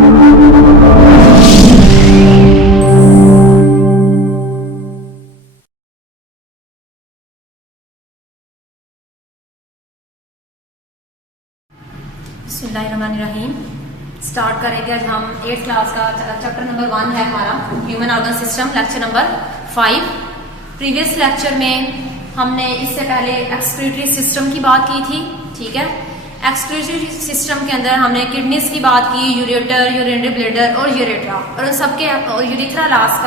बिस्मिल्लाहिर्रहमानिर्रहीम। स्टार्ट करेंगे आज हम 8th क्लास का चैप्टर नंबर 1 है हमारा human organ system, lecture number 5। Previous lecture में हमने इससे पहले एक्सक्रीटरी सिस्टम की बात की थी, ठीक है। एक्सक्रीटरी सिस्टम के अंदर हमने किडनीज की बात की, यूरेटर, यूरिनरी ब्लैडर और यूरेट्रा, और उन सबके यूरिथ्रा लास्ट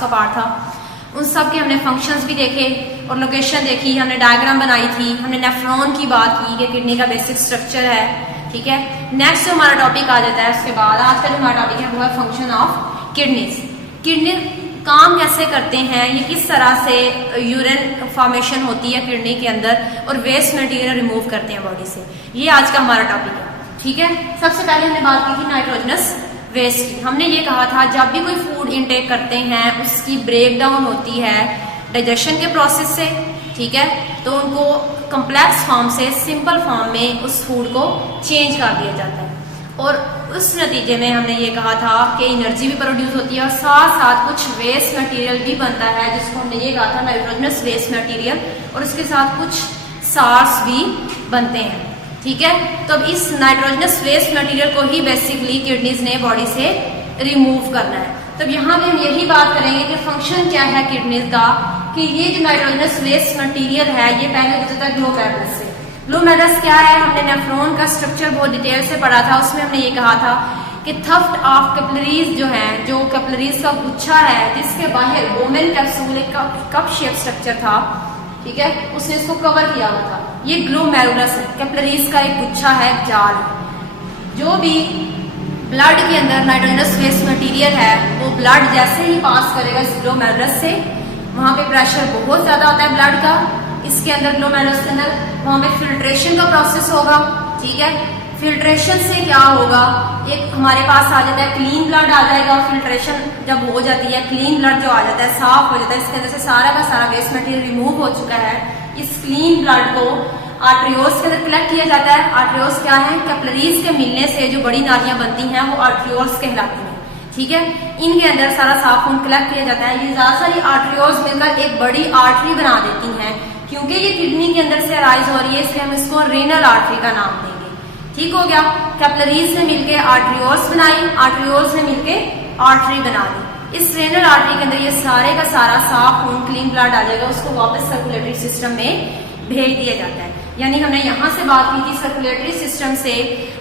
का पार्ट था। उन सब के हमने फंक्शंस भी देखे और लोकेशन देखी, हमने डायग्राम बनाई थी, हमने नेफ्रॉन की बात की कि किडनी का बेसिक स्ट्रक्चर है, ठीक है। नेक्स्ट जो हमारा टॉपिक आ जाता है उसके बाद, आज का जो हमारा टॉपिक है वो है फंक्शन ऑफ किडनीज। किडनी काम कैसे करते हैं, ये किस तरह से यूरिन फॉर्मेशन होती है किडनी के अंदर और वेस्ट मटेरियल रिमूव करते हैं बॉडी से, ये आज का हमारा टॉपिक है, ठीक है। सबसे पहले हमने बात की थी नाइट्रोजनस वेस्ट की। हमने ये कहा था जब भी कोई फूड इनटेक करते हैं उसकी ब्रेक डाउन होती है डाइजेशन के प्रोसेस से, ठीक है, तो उनको कॉम्प्लेक्स फॉर्म से सिंपल फॉर्म में उस फूड को चेंज कर दिया जाता है, और उस नतीजे में हमने ये कहा था कि एनर्जी भी प्रोड्यूस होती है और साथ साथ कुछ वेस्ट मटेरियल भी बनता है, जिसको हमने ये कहा था नाइट्रोजनस वेस्ट मटेरियल, और उसके साथ कुछ सार्स भी बनते हैं, ठीक है। तो अब इस नाइट्रोजनस वेस्ट मटेरियल को ही बेसिकली किडनीज ने बॉडी से रिमूव करना है। तब यहाँ पे हम यही बात करेंगे कि फंक्शन क्या है किडनीज का, कि ये जो नाइट्रोजनस वेस्ट मटेरियल है ये पहले होता था ग्लोमेरुलस से। ग्लोमेरुलस क्या है, हमने नेफ्रॉन का स्ट्रक्चर बहुत डिटेल से पढ़ा था, उसमें हमने ये कहा था कि थफ्ट ऑफ कैपिलरीज जो है, जो कैपिलरीज का गुच्छा है जिसके बाहर वोमेन कैप्सूल एक कप शेप स्ट्रक्चर था, ठीक है, उसने इसको कवर किया हुआ था। ये ग्लोमेरुलस है, कैपिलरीज का एक गुच्छा है, जाल है। जो भी ब्लड के अंदर नाइट्रोजनस वेस्ट मटेरियल है वो ब्लड जैसे ही पास करेगा इस ग्लोमेरुलस से, वहां पे प्रेशर बहुत ज्यादा होता है ब्लड का, इसके अंदर ग्लोमेरुलस के अंदर, वहां पे फिल्ट्रेशन का प्रोसेस होगा, ठीक है। फिल्ट्रेशन से क्या होगा, एक हमारे पास आ जाता है क्लीन ब्लड आ जाएगा। फिल्ट्रेशन जब हो जाती है, क्लीन ब्लड जो आ जाता है, साफ हो जाता है, इसके अंदर से सारा का सारा वेस्ट मटेरियल रिमूव हो चुका है। इस क्लीन ब्लड को आर्टरियोल्स के अंदर कलेक्ट किया जाता है। आर्टरियोल्स क्या है, कैपिलरीज के मिलने से जो बड़ी नालियां बनती हैं वो आर्टरियोल्स कहलाती हैं, ठीक है। इनके अंदर सारा साफ खून कलेक्ट किया जाता है। ये ज्यादा सारी आर्टरियोल्स मिलकर एक बड़ी आर्टरी बना देती हैं। क्योंकि ये किडनी के अंदर से अराइज हो रही है इसलिए हम इसको रेनल आर्टरी का नाम देंगे, ठीक हो गया। कैपिलरीज ने मिलकर आर्टरियोल्स बनाई, आर्टरियोल्स ने मिलकर आर्टरी बना दी। इस रेनल आर्टरी के अंदर ये सारे का सारा साफ खून क्लीन ब्लड आ जाएगा, उसको वापस सर्कुलेटरी सिस्टम में भेज दिया जाता है। यानी हमने यहाँ से बात की थी सर्कुलेटरी सिस्टम से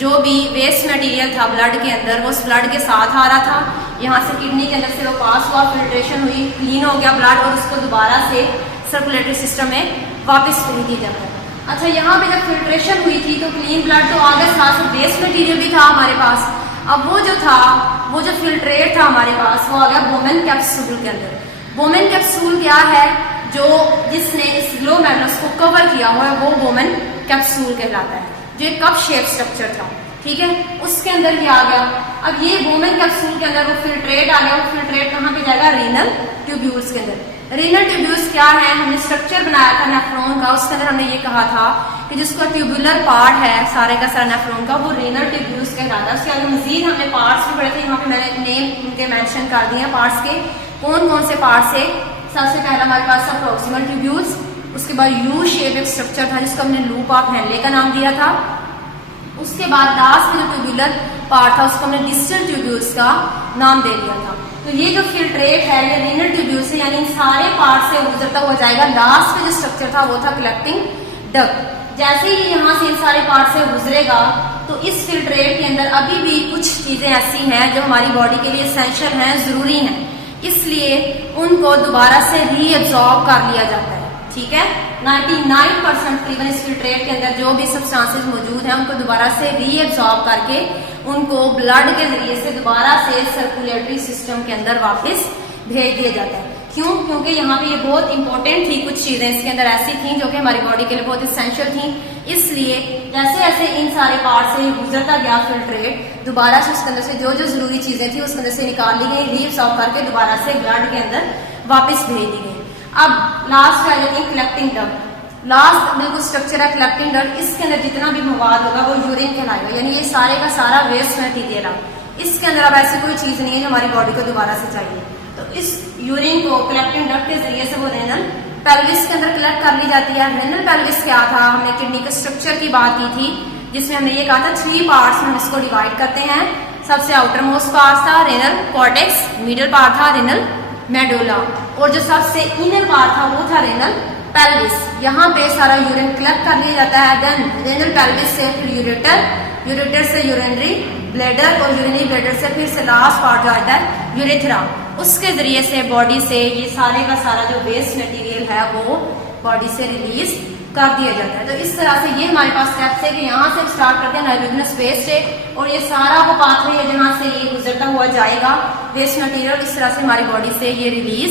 जो भी वेस्ट मटेरियल था ब्लड के अंदर वो उस ब्लड के साथ आ रहा था, यहाँ से किडनी के अंदर से वो पास हुआ, फिल्ट्रेशन हुई, क्लीन हो गया ब्लड, और उसको दोबारा से सर्कुलेटरी सिस्टम में वापस भेज दिया जाता है। अच्छा, यहाँ पे जब फिल्ट्रेशन हुई थी तो क्लीन ब्लड तो आ गया, साथ वेस्ट मटेरियल भी था हमारे पास। अब वो जो था, वो जो फिल्ट्रेट था हमारे पास, वो आ गया वोमेन कैप्सूल के अंदर। वोमेन कैप्सूल क्या है, जो जिसने इस ग्लोमेरुलस को कवर किया हुआ है वो वोमेन कैप्सूल कहलाता है, जो एक कप शेप स्ट्रक्चर था, ठीक है। उसके अंदर क्या आ गया, अब ये वोमेन कैप्सूल के अंदर वो फिल्ट्रेट आ गया। वो फिल्ट्रेट कहाँ पे जाएगा, रीनल ट्यूब्यूल्स के अंदर। रीनल ट्यूब्यूल्स क्या है, हमने स्ट्रक्चर बनाया था नेफ्रॉन का, उसके अंदर हमने ये कहा था कि जिसका ट्यूबुलर पार्ट है सारे का सारा नेफ्रॉन का, वो रीनल ट्यूब्यूल्स कहलाता है। उसके आगे मजीद हमने पार्ट्स भी पढ़े थे, यहाँ पे मैंने नेम इनके मेंशन कर दिए पार्ट्स के, कौन कौन से पार्ट्स है। सबसे पहला हमारे पास था प्रॉक्सिमल ट्यूब्यूल्स, उसके बाद यू शेप एक स्ट्रक्चर था जिसको हमने लूप ऑफ हेनले का नाम दिया था। उसके बाद लास्ट में जो ट्यूबुलर पार्ट था उसको हमने डिस्टल ट्यूब्यूल्स का नाम दे दिया था। तो ये जो फिल्ट्रेट है ये रीनल ट्यूब्यूल्स से, यानी इन सारे पार्ट से गुजरता हुआ जाएगा। लास्ट में जो स्ट्रक्चर था वो था कलेक्टिंग डक्ट। जैसे ही यहाँ से इन सारे पार्ट से गुजरेगा तो इस फिल्ट्रेट के अंदर अभी भी कुछ चीजें ऐसी हैं जो हमारी बॉडी के लिए एसेंशियल हैं, जरूरी हैं, इसलिए उनको दोबारा से रीअब्सॉर्ब कर लिया जाता है, ठीक है। 99% तकरीबन इस फिल्ट्रेट के अंदर जो भी सब्सटेंसेस मौजूद हैं उनको दोबारा से रीअब्सॉर्ब करके उनको ब्लड के जरिए से दोबारा से सर्कुलेटरी सिस्टम के अंदर वापस भेज दिया जाता है। क्यों, क्योंकि यहाँ पे ये बहुत इंपॉर्टेंट थी, कुछ चीजें इसके अंदर ऐसी थी जो कि हमारी बॉडी के लिए बहुत इसेंशियल थी। इसलिए जैसे जैसे इन सारे पार्ट से गुजरता गया फिल्ट्रेट, दोबारा से उसके अंदर से जो जो जरूरी चीजें थी उसके अंदर से निकाल ली गई, रीअब्सॉर्ब करके दोबारा से ब्लड के अंदर वापस भेज दी गई। अब लास्ट आ जाती है कलेक्टिंग डक्ट। लास्ट बिल्कुल स्ट्रक्चर है कलेक्टिंग डक्ट। इसके अंदर जितना भी मवाद होगा वो यूरिन कहलाएगा, यानी ये सारे का सारा वेस्ट मटेरियल है। इसके अंदर अब ऐसी कोई चीज नहीं है जो हमारी बॉडी को दोबारा से चाहिए। तो इस यूरिन को कलेक्टिंग डक्ट के जरिए से वो रेनल पेल्विस के अंदर कलेक्ट कर ली जाती है। रेनल पेल्विस क्या था, हमने किडनी के स्ट्रक्चर की बात की थी, जिसमें हमने ये कहा था 3 पार्ट्स में हम इसको डिवाइड करते हैं। सबसे आउटर मोस्ट पार्ट था रेनल कॉर्टेक्स, मिडल पार्ट था रेनल मेडुला, और जो सबसे इनर पार्ट था वो था रेनल पेल्विस। यहाँ पे सारा यूरिन कलेक्ट कर लिया जाता है। देन रेनल पेल्विस से फिर यूरेटर, यूरेटर से यूरिनरी ब्लैडर, और यूरिनरी ब्लैडर से फिर से लास्ट पार्ट जो आता है यूरेथ्रा। उसके जरिए से बॉडी से ये सारे का सारा जो वेस्ट मटेरियल है वो बॉडी से रिलीज कर दिया जाता है। तो इस तरह से ये हमारे पास स्टेप्स है कि यहाँ से स्टार्ट करते हैं नाइट्रोजनस वेस्ट है, और ये सारा वो पाथवे है जहाँ से ये गुजरता हुआ जाएगा वेस्ट मटेरियल, इस तरह से हमारी बॉडी से ये रिलीज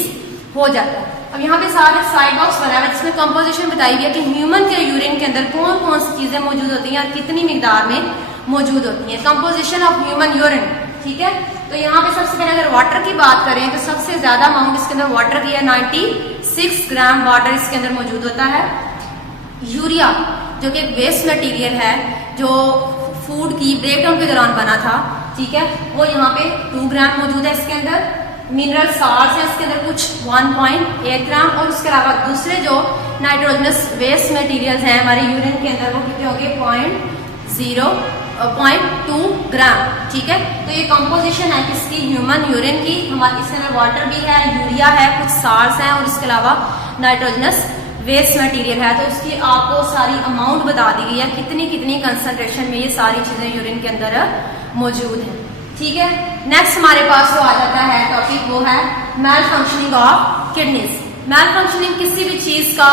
हो जाता है। अब यहाँ पे सारे साइड बॉक्स बना है जिसमें कंपोजिशन बताई गई है कि ह्यूमन के यूरिन के अंदर कौन कौन सी चीजें मौजूद होती हैं और कितनी मिकदार में मौजूद होती हैं। कंपोजिशन ऑफ ह्यूमन यूरिन, ठीक है। तो यहाँ पे सबसे पहले अगर वाटर की बात करें तो सबसे ज्यादा अमाउंट इसके अंदर वाटर की है, 96 ग्राम वाटर इसके अंदर मौजूद होता है। यूरिया जो कि एक वेस्ट मटेरियल है जो फूड की ब्रेकडाउन के दौरान बना था, ठीक है, वो यहाँ पे 2 ग्राम मौजूद है इसके अंदर। मिनरल साल्ट्स है इसके अंदर कुछ 1.8 ग्राम, और उसके अलावा दूसरे जो नाइट्रोजनस वेस्ट मटेरियल्स हैं हमारे यूरिन के अंदर वो कितने होंगे 0.2 ग्राम, ठीक है। तो ये कंपोजिशन है किसकी, ह्यूमन यूरिन की। हमारे इसके अंदर वाटर भी है, यूरिया है, कुछ साल्ट्स हैं, और इसके अलावा नाइट्रोजनस वेस्ट मटेरियल है। तो उसकी आपको सारी अमाउंट बता दी गई है कितनी कितनी कंसंट्रेशन में ये सारी चीजें यूरिन के अंदर मौजूद है, ठीक है। नेक्स्ट हमारे पास जो आ जाता है टॉपिक वो है malfunctioning of kidneys. Malfunctioning किसी भी चीज का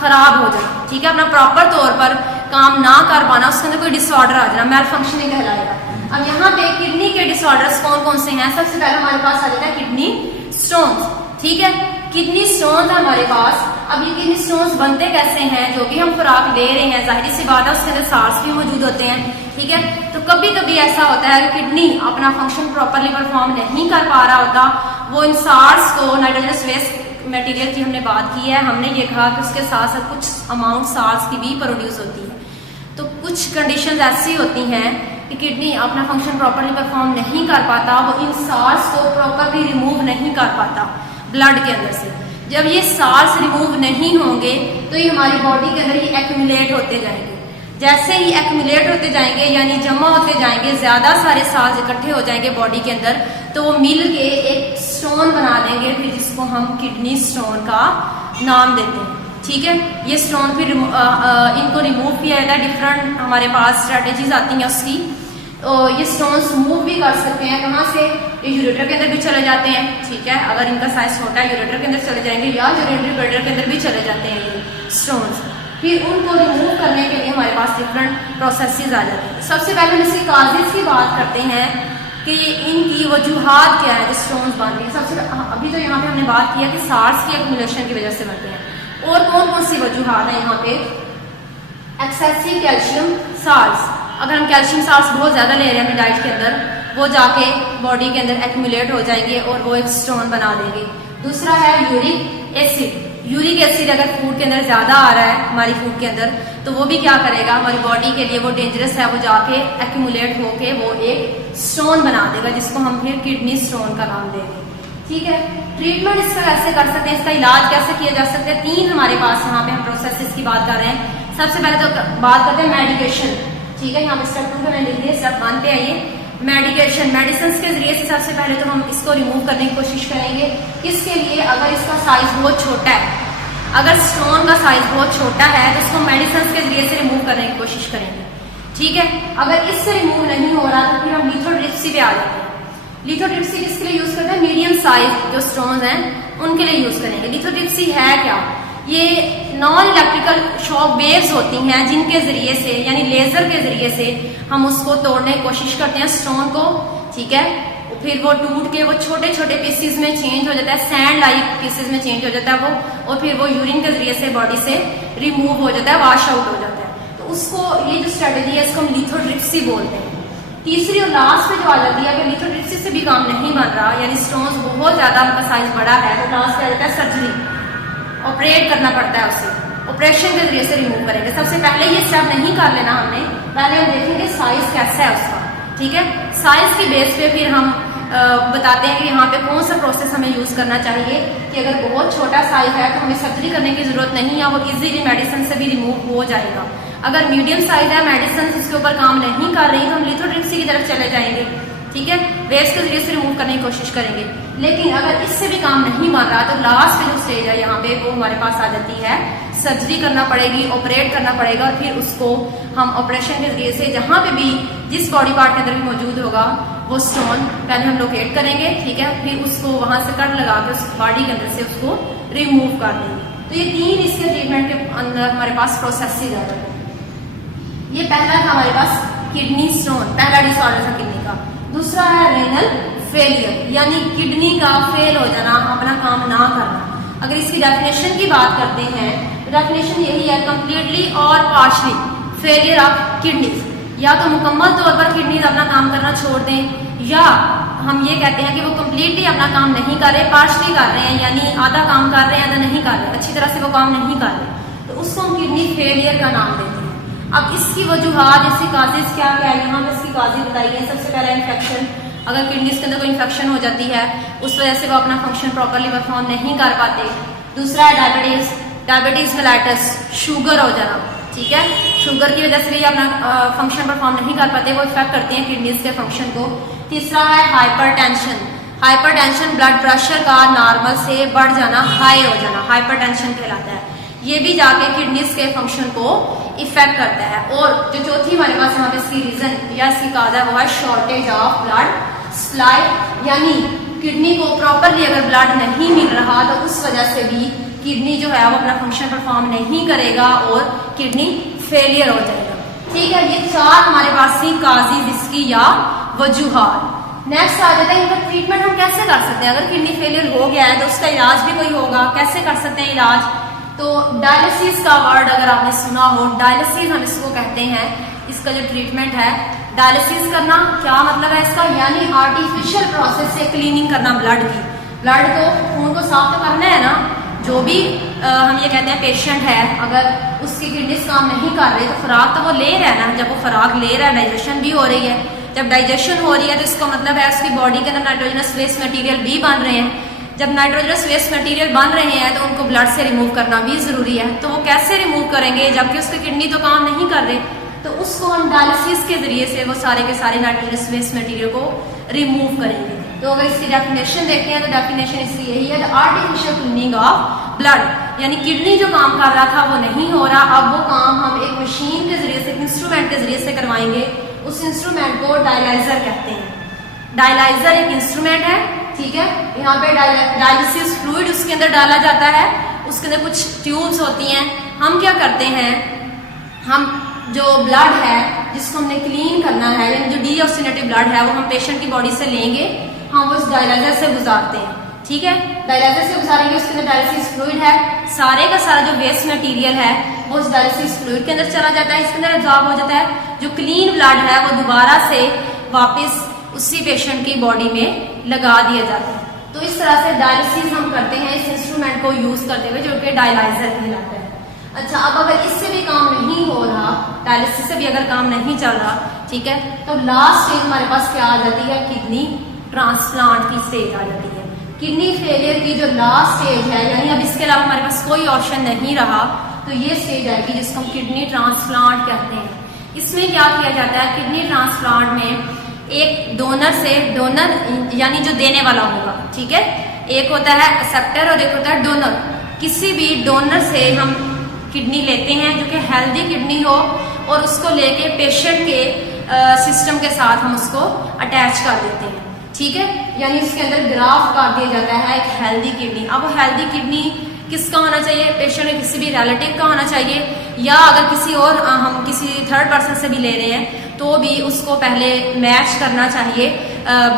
खराब हो जाना, ठीक है, अपना प्रॉपर तौर पर काम ना कर पाना, उसके अंदर कोई डिसऑर्डर आ जाना, मैल फंक्शनिंग कहलाएगा। अब यहाँ पे किडनी के डिसऑर्डर्स कौन कौन से हैं, सबसे पहले हमारे पास आ जाता है किडनी स्टोन्स, ठीक है। किडनी स्टोन्स है हमारे पास। अब ये किडनी स्टोन्स बनते कैसे हैं, जो भी हम खुराक ले रहे हैं जाहिर सी बात है उसके अंदर साल्ट्स भी मौजूद होते हैं, ठीक है। तो कभी कभी ऐसा होता है कि किडनी अपना फंक्शन प्रॉपरली परफॉर्म नहीं कर पा रहा होता, वो इन साल्ट्स को, नाइट्रोजनस वेस्ट मटेरियल की हमने बात की है, हमने ये कहा कि उसके साथ साथ कुछ अमाउंट साल्ट्स की भी प्रोड्यूस होती है। तो कुछ कंडीशंस ऐसी होती हैं कि किडनी अपना फंक्शन प्रॉपरली परफॉर्म नहीं कर पाता, वो इन साल्ट्स को प्रॉपरली रिमूव नहीं कर पाता ब्लड के अंदर से। जब ये साल्ट्स रिमूव नहीं होंगे तो ये हमारी बॉडी के अंदर ही एक्यूमुलेट होते जाएंगे। जैसे ही एक्यूमुलेट होते जाएंगे यानी जमा होते जाएंगे, ज्यादा सारे साल्ट्स इकट्ठे हो जाएंगे बॉडी के अंदर, तो वो मिल के एक स्टोन बना देंगे, फिर जिसको हम किडनी स्टोन का नाम देते हैं, ठीक है। ये स्टोन फिर इनको रिमूव किया जाता है, डिफरेंट हमारे पास स्ट्रेटेजीज आती हैं उसकी। ये स्टोन्स मूव भी कर सकते हैं, कहाँ से, ये यूरेटर के अंदर भी चले जाते हैं, ठीक है, अगर इनका साइज छोटा है यूरेटर के अंदर चले जाएंगे, या यूरिनरी ब्लैडर के अंदर भी चले जाते हैं ये स्टोन्स। फिर उनको रिमूव करने के लिए हमारे पास डिफरेंट प्रोसेसेस आ जाते हैं। सबसे पहले हम इसकी काजेज की बात करते हैं कि इनकी वजूहात क्या है जो स्टोन्स बन रही है। सबसे अभी तो यहाँ पे हमने बात की है कि साल्ट्स की एक्यूमुलेशन की वजह से बनते हैं, और कौन कौन सी वजूहात है यहाँ पे, एक्सेसिव कैल्शियम साल्ट्स। अगर हम कैल्शियम साल्ट्स बहुत ज्यादा ले रहे हैं अपनी डाइट के अंदर, वो जाके बॉडी के अंदर एक्यूमुलेट हो जाएंगे और वो एक स्टोन बना देंगे। दूसरा है यूरिक एसिड। यूरिक एसिड अगर फूड के अंदर ज्यादा आ रहा है हमारी फूड के अंदर, तो वो भी क्या करेगा, हमारी बॉडी के लिए वो डेंजरस है, वो जाके एक्यूमुलेट होके वो एक स्टोन बना देगा, जिसको हम फिर किडनी स्टोन का नाम देंगे, ठीक है। ट्रीटमेंट इसका कैसे कर सकते हैं, इसका इलाज कैसे किया जा सकता है, 3 हमारे पास यहाँ पे हम प्रोसेसेस की बात कर रहे हैं। सबसे पहले तो बात करते हैं मेडिकेशन, ठीक है। यहाँ पे स्टेप 2 पे मैंने लिख दिया, स्टेप 1 पे आइए। मेडिकेशन, मेडिसिन के जरिए से सबसे पहले तो हम इसको रिमूव करने की कोशिश करेंगे। इसके लिए अगर इसका साइज बहुत छोटा है, अगर स्टोन का साइज बहुत छोटा है तो इसको मेडिसिन के जरिए से रिमूव करने की कोशिश करेंगे, ठीक है। अगर इससे रिमूव नहीं हो रहा तो फिर हम लिथोट्रिप्सी पे आ जाते हैं। लिथोट्रिप्सी किसके लिए यूज करते हैं, मीडियम साइज जो स्टोन्स हैं उनके लिए यूज करेंगे। लिथोट्रिप्सी है क्या, ये नॉन इलेक्ट्रिकल शॉक वेव्स होती हैं जिनके जरिए से यानी लेजर के जरिए से हम उसको तोड़ने की कोशिश करते हैं स्टोन को, ठीक है। फिर वो टूट के वो छोटे छोटे पीसेस में चेंज हो जाता है, सैंड लाइक पीसेस में चेंज हो जाता है वो, और फिर वो यूरिन के जरिए से बॉडी से रिमूव हो जाता है, वॉश आउट हो जाता है। तो उसको ये जो स्ट्रेटेजी है इसको हम लिथोट्रिप्सी बोलते हैं। तीसरी और लास्ट पे जो आ जाती है, अगर लिथोट्रिप्सी से भी काम नहीं बन रहा यानी स्टोन्स बहुत ज्यादा उनका साइज बड़ा है, तो लास्ट पे आ जाता है सर्जरी, ऑपरेट करना पड़ता है उसे, ऑपरेशन के जरिए से रिमूव करेंगे। सबसे पहले ये स्टेप नहीं कर लेना हमने, पहले हम देखेंगे साइज कैसा है उसका, ठीक है। साइज के बेस पे फिर हम बताते हैं कि यहाँ पे कौन सा प्रोसेस हमें यूज करना चाहिए कि अगर बहुत छोटा साइज है तो हमें सर्जरी करने की जरूरत नहीं है, वो इजीली मेडिसिन से भी रिमूव हो जाएगा। अगर मीडियम साइज है, मेडिसिन उसके ऊपर काम नहीं कर रही तो हम लिथोट्रिप्सी की तरफ चले जाएंगे, ठीक है, वेव्स के जरिए से रिमूव करने की कोशिश करेंगे। लेकिन अगर इससे भी काम नहीं बन रहा तो लास्ट में जो स्टेज है यहाँ पे वो हमारे पास आ जाती है, सर्जरी करना पड़ेगी, ऑपरेट करना पड़ेगा और फिर उसको हम ऑपरेशन के जरिए से जहाँ पे भी जिस बॉडी पार्ट के अंदर भी मौजूद होगा वो स्टोन पहले हम लोकेट करेंगे, ठीक है, फिर उसको वहां से कट लगा के उस बॉडी के अंदर से उसको रिमूव कर देंगे। तो ये 3 इसके ट्रीटमेंट के अंदर हमारे पास प्रोसेस आ जाते हैं। ये पहला था हमारे पास किडनी स्टोन, पहला डिसऑर्डर था किडनी का। दूसरा है रेनल फेलियर, यानी किडनी का फेल हो जाना, अपना काम ना करना। अगर इसकी डेफिनेशन की बात करते हैं तो डेफिनेशन यही है, कंप्लीटली और पार्शली फेलियर ऑफ किडनीज, या तो मुकम्मल तौर पर किडनीज अपना काम करना छोड़ दें, या हम ये कहते हैं कि वो कंप्लीटली अपना काम नहीं कर रहे, पार्शली कर रहे हैं, यानी आधा काम कर रहे हैं आधा नहीं कर रहे, अच्छी तरह से वो काम नहीं कर रहे, तो उसको हम किडनी फेलियर का नाम देते हैं। अब इसकी वजूहात, इसकी काजेज क्या क्या है, यहाँ पर इसकी काजेज बताई है। सबसे पहला इन्फेक्शन, अगर किडनीज के अंदर कोई इन्फेक्शन हो जाती है उस वजह से वो अपना फंक्शन प्रॉपरली परफॉर्म नहीं कर पाते। दूसरा है डायबिटीज मेलाइटस, शुगर हो जाना, ठीक है, शुगर की वजह से भी अपना फंक्शन परफॉर्म नहीं कर पाते, वो इफेक्ट करते हैं किडनीज के फंक्शन को। तीसरा है हाइपरटेंशन, ब्लड प्रेशर का नॉर्मल से बढ़ जाना, हाई हो जाना, हाइपरटेंशन कहलाता है। ये भी जाके किडनीज के फंक्शन को इफेक्ट करता है। और जो चौथी हमारे पास यहाँ पे इसकी रीजन या इसकी काज है वो है शॉर्टेज ऑफ ब्लड सप्लाई, यानी किडनी को प्रॉपरली अगर ब्लड नहीं मिल रहा तो उस वजह से भी किडनी जो है वो अपना फंक्शन परफॉर्म नहीं करेगा और किडनी फेलियर हो जाएगा, ठीक है। ये 4 हमारे पास थी काजेज इसकी या वजूहात। नेक्स्ट आ जाता है इनका ट्रीटमेंट हम कैसे कर सकते हैं। अगर किडनी फेलियर हो गया है तो उसका इलाज भी कोई होगा, कैसे कर सकते हैं इलाज। तो डायलिसिस का वर्ड अगर आपने सुना हो, डायलिसिस हम इसको कहते हैं। इसका जो ट्रीटमेंट है, डायलिसिस करना क्या मतलब है इसका, यानी आर्टिफिशियल प्रोसेस से क्लीनिंग करना ब्लड की, ब्लड को, खून को साफ तो करना है ना। जो भी हम ये कहते हैं पेशेंट है, अगर उसकी किडनीज काम नहीं कर रही तो खुराक तो वो ले रहा है ना, जब वो खुराक ले रहा है डाइजेशन भी हो रही है, जब डाइजेशन हो रही है तो इसका मतलब है उसकी बॉडी के अंदर नाइट्रोजनस वेस्ट मटेरियल भी बन रहे हैं। जब नाइट्रोजनस वेस्ट मटेरियल बन रहे हैं तो उनको ब्लड से रिमूव करना भी जरूरी है। तो वो कैसे रिमूव करेंगे जबकि उसकी किडनी तो काम नहीं कर रहे, तो उसको हम डायलिसिस के जरिए से वो सारे के सारे नाइट्रोजनस वेस्ट मटेरियल को रिमूव करेंगे। तो अगर इसकी डेफिनेशन देखते हैं तो डेफिनेशन इसकी यही है, आर्टिफिशियल क्लीनिंग ऑफ ब्लड, यानी किडनी जो काम कर रहा था वो नहीं हो रहा, अब वो काम हम एक मशीन के जरिए से, एक इंस्ट्रूमेंट के जरिए से करवाएंगे। उस इंस्ट्रूमेंट को डायलाइजर कहते हैं। डायलाइजर एक इंस्ट्रूमेंट है, ठीक है। यहाँ पे डायलिसिस फ्लूइड उसके अंदर डाला जाता है, उसके अंदर कुछ ट्यूब्स होती हैं। हम क्या करते हैं, हम जो ब्लड है जिसको हमने क्लीन करना है, यानी जो डीऑक्सीनेटेड ब्लड है वो हम पेशेंट की बॉडी से लेंगे, हम उस डायलाइजर से गुजारते हैं, ठीक है। डायलाइजर से गुजारेंगे, उसके अंदर डायलिसिस फ्लूइड है, सारे का सारा जो वेस्ट मटेरियल है वो उस डायलिसिस फ्लूइड के अंदर चला जाता है, इसके अंदर एब्जॉर्ब हो जाता है। जो क्लीन ब्लड है वो दोबारा से वापस उसी पेशेंट की बॉडी में लगा दिया जाता है। तो इस तरह से डायलिसिस हम करते हैं इस इंस्ट्रूमेंट को यूज करते हुए, जो कि डायलाइजर कहलाता है। अच्छा, अब अगर इससे भी काम नहीं हो रहा, डायलिसिस से भी अगर काम नहीं चल रहा, ठीक है, तो लास्ट स्टेज हमारे पास क्या आ जाती है, किडनी ट्रांसप्लांट की स्टेज आ जाती है। किडनी फेलियर की जो लास्ट स्टेज है, यानी अब इसके अलावा हमारे पास कोई ऑप्शन नहीं रहा, तो ये स्टेज आएगी जिसको हम किडनी ट्रांसप्लांट कहते हैं। इसमें क्या किया जाता है, किडनी ट्रांसप्लांट में एक डोनर यानी जो देने वाला होगा, ठीक है, एक होता है एक्सेप्टर और एक होता है डोनर। किसी भी डोनर से हम किडनी लेते हैं जो कि हेल्दी किडनी हो, और उसको लेके पेशेंट के सिस्टम के साथ हम उसको अटैच कर देते हैं, ठीक है, यानी उसके अंदर ग्राफ्ट कर दिया जाता है एक हेल्दी किडनी। अब वो हेल्दी किडनी किसका होना चाहिए, पेशेंट में किसी भी रिलेटिव का होना चाहिए, या अगर किसी और हम किसी थर्ड पर्सन से भी ले रहे हैं तो भी उसको पहले मैच करना चाहिए।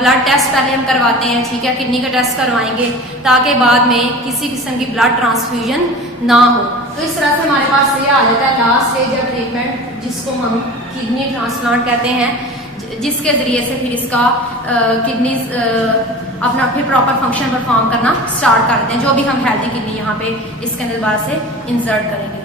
ब्लड टेस्ट पहले हम करवाते हैं, ठीक है, किडनी का टेस्ट करवाएंगे ताकि बाद में किसी किस्म की ब्लड ट्रांसफ्यूजन ना हो। तो इस तरह से हमारे पास ये आ जाता है लास्ट स्टेज ऑफ ट्रीटमेंट, जिसको हम किडनी ट्रांसप्लांट कहते हैं, जिसके जरिए से फिर इसका किडनी अपना फिर प्रॉपर फंक्शन परफॉर्म करना स्टार्ट करते हैं। जो भी हम हेल्दी किडनी यहाँ पे इसके अंदर दोबारा से इंसर्ट करेंगे।